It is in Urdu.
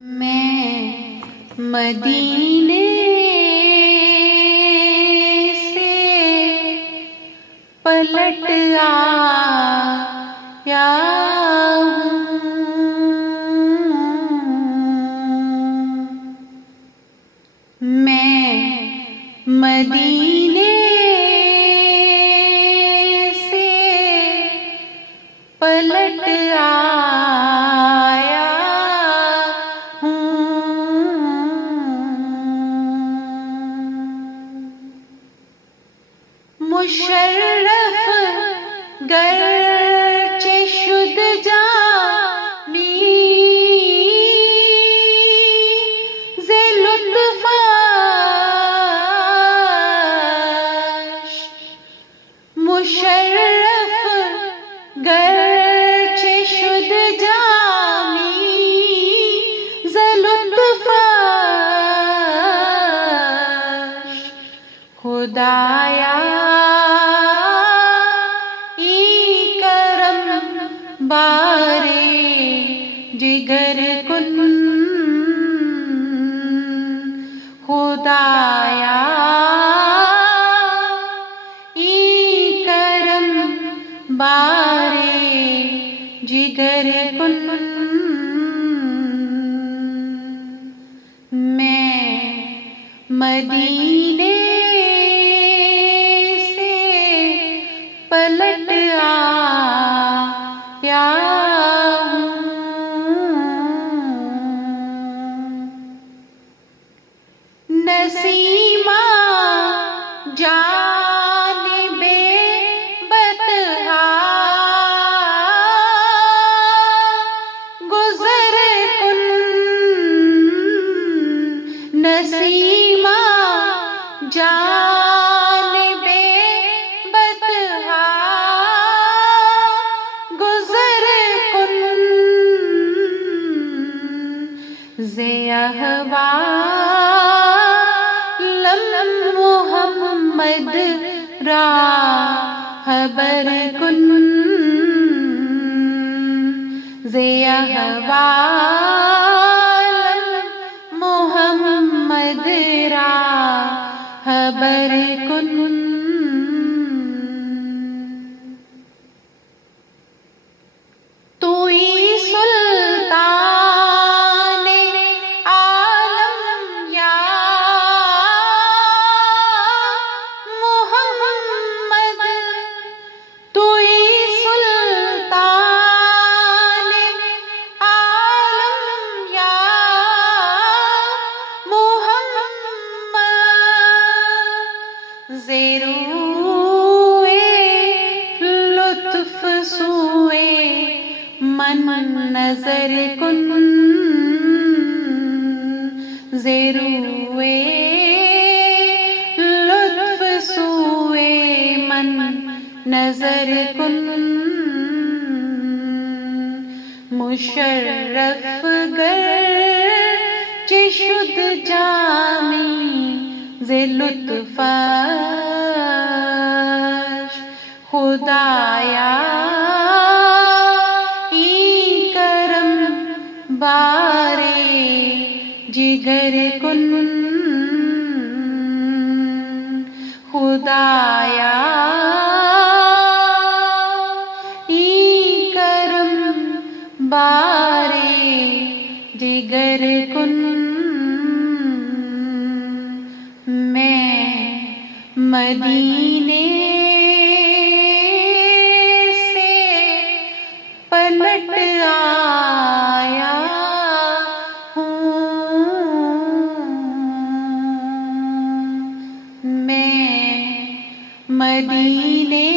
میں مدینے سے پلٹ آیا ہوں، میں مدینے سے پلٹ آیا مشرف گرچہ شد جامی ز لطفش، مشرف گرچہ شد جامی ز لطفش، خدایا بارے جگر کن، خدایا ای کرم بارے جگر کن، میں مدینے سے پلٹ آیا ہوں، نسیمہ جانب بطحا گزر کن، نسیمہ جانب بطحا گزر کن، ز احوال محمد راہبر کن، ز احوال محمد راہبر کن، توئی سلطان عالم یا محمد، توئی سلطان عالم یا محمد، ز روئے لطف سوئے من نظر کن، ز روئے لطف سوئے من نظر کن، مشرف گرچہ شد جامی ز لطفش، خدایا بارے جگر کن، خدایا ای کرم بارے جگر کن، میں مدینے سے پلٹ آیا ہوں، میں مدینے